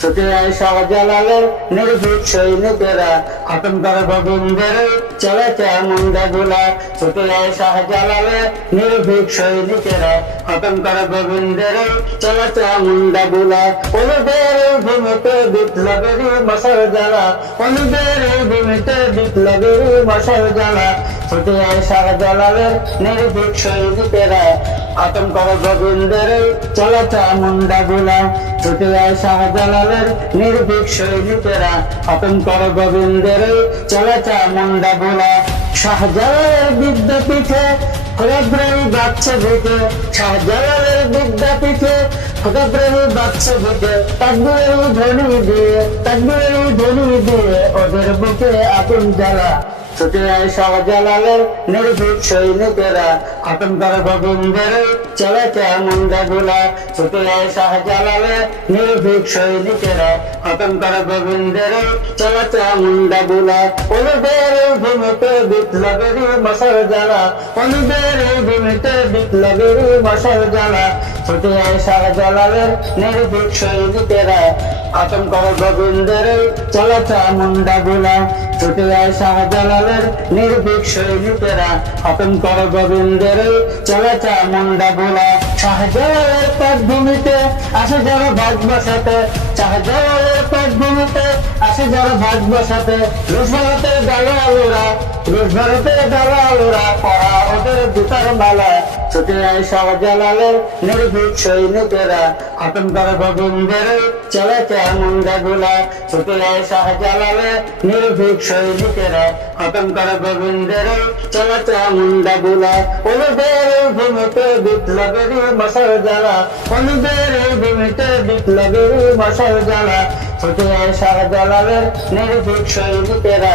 ছুটে আয় শাহজালালের নির্ভীক সৈনিকেরা, খতম করে গোবিন্দের চলেছে মুন্ডাগুলা। ছুটে আয় শাহজালালের নির্ভীক সৈনিকেরা, খতম করে গোবিন্দের চলেছে মুন্ডাগুলা। অনুদের ভূমিতে বিপ্লবের মশাল জ্বালা, অনুদের ভূমিতে বিপ্লবের মশাল জ্বালা। ছুটে আয় শাহজালালের নির্ভীক সৈনিকেরা, খতম করে গোবিন্দের চলেছে মুন্ডাগুলা। ছুটে আয় শাহজালালের নির্ভীক সৈনিকেরা, খতম করে গোবিন্দের চলেছে মুন্ডাগুলা। শাহজালালের বিদ্যাপীঠে খোদাপ্রেমী বাচ্চা বুকে, শাহজালালের বিদ্যাপীঠে খোদাপ্রেমী বাচ্চা বুকে, তাকবীরের ধ্বনি দিয়ে, তাকবীরের ধ্বনি দিয়ে ওদের বুকে আগুন জ্বালা। ছুটে আয় শাহজালালের নির্ভীক সৈনিকেরা, খতম করে গোবিন্দের চলেছে মুন্ডাগুলা। ছুটে আয় শাহজালালের নির্ভীক সৈনিকেরা, খতম করে গোবিন্দের চলেছে মুন্ডাগুলা। অনুদের ভূমিতে বিপ্লবের মশাল জ্বালা, অনুদের ভূমিতে বিপ্লবের মশাল জ্বালা। ছুটে আয় শাহজালালের নির্ভীক সৈনিকেরা, খতম করে গোবিন্দের চলেছে মুন্ডাগুলা। ছুটে আয় শাহজালালের নির্ভীক সৈনিকেরা, খতম করে গোবিন্দের চলেছে মুন্ডাগুলা। শাহজালালের পটভূমিতে আসে যারা ভাগ বসাতে, শাহজালালের পটভূমিতে আসে যারা ভাগ বসাতে। রুশ ভারতের দালালরা, রুশ ভারতের দালালরা পড়া ওদের জুতার মালা। ছুটে আয় শাহজালালের নির্ভীক সৈনিকেরা, খতম করে গোবিন্দের চলেছে মুন্ডাগুলা। ছুটে আয় শাহজালালের নির্ভীক সৈনিকেরা, খতম করে গোবিন্দের চলেছে মুন্ডাগুলা। অনুদের ভূমিতে বিপ্লবের মশাল জ্বালা, অনুদের ভূমিতে বিপ্লবের মশাল জ্বালা। ছুটে আয় শাহজালালের নির্ভীক সৈনিকেরা,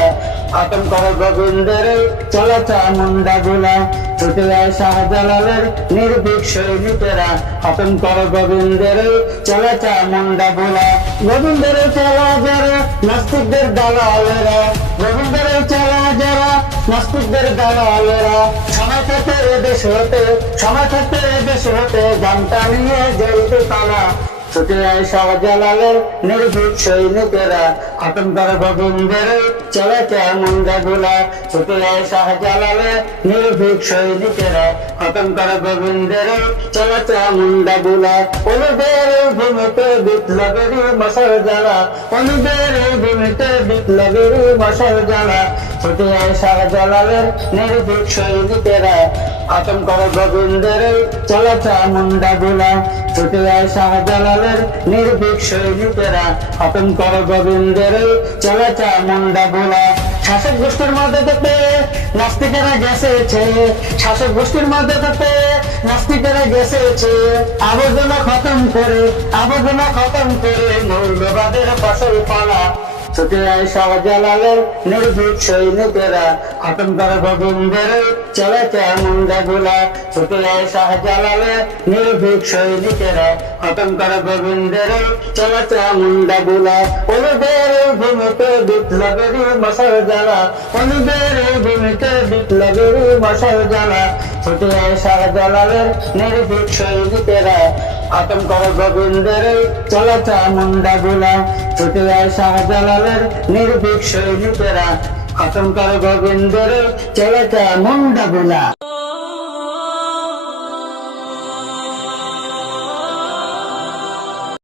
খতম করে গোবিন্দের চলেছে মুন্ডাগুলা। ছুটে আয় শাহজালালের নির্ভীক সৈনিকেরা, খতম করে গোবিন্দের চলেছে মুন্ডাগুলা। গোবিন্দের চলা যারা নাস্তিকদের দালালেরা, গোবিন্দের চলা যারা নাস্তিকদের দালালেরা। সময় থাকতে এদেশ হতে, সময় থাকতে এদেশ হতে গানটা নিয়ে জ্বলতে তালা। ছুটে আয় শাহজালালের নির্ভীক সৈনিকেরা, খতম করে গোবিন্দের চলেছে মুন্ডাগুলা। ছুটে আয় শাহজালালের নির্ভীক সৈনিকেরা, খতম করে গোবিন্দের চলেছে মুন্ডাগুলা। অনুদের ভূমিতে বিপ্লবের মশাল জ্বালা, অনুদের ভূমিতে বিপ্লবের মশাল জ্বালা। ছুটে আয় শাহজালালের নির্ভীক সৈনিকেরা, খতম করে গোবিন্দের চলেছে মুন্ডাগুলা। ছুটে আয় শাহজালালের নির্ভীক সৈনিকেরা, খতম করে গোবিন্দের চলেছে মুন্ডাগুলা। শাসক গোষ্ঠীর মধ্যে থেকে নাস্তিকেরা গেছেছে, শাসক গোষ্ঠীর মধ্যে থেকে নাস্তিকেরা গেছেছে। আবর্জনা খতম করে, আবর্জনা খতম করে মৌলবাদের ফসল ফলা। ছুটে আয় শাহজালালের নির্ভীক সৈনিকেরা, খতম করে গোবিন্দের চলেছে মুন্ডাগুলা। ছুটে আয় শাহজালালের নির্ভীক সৈনিকেরা, খতম করে গোবিন্দের চলেছে মুন্ডাগুলা। অনুদের ভূমিতে বিপ্লবের মশাল জ্বালা, অনুদের ভূমিতে বিপ্লবের মশাল জ্বালা। ছুটে আয় শাহজালালের নির্ভীক সৈনিকেরা, খতম করে গোবিন্দের চলেছে মুন্ডাগুলা। ছুটে আয় শাহজালালের নির্ভীক সৈনিকেরা, খতম করে গোবিন্দের চলেছে মুন্ডাগুলা।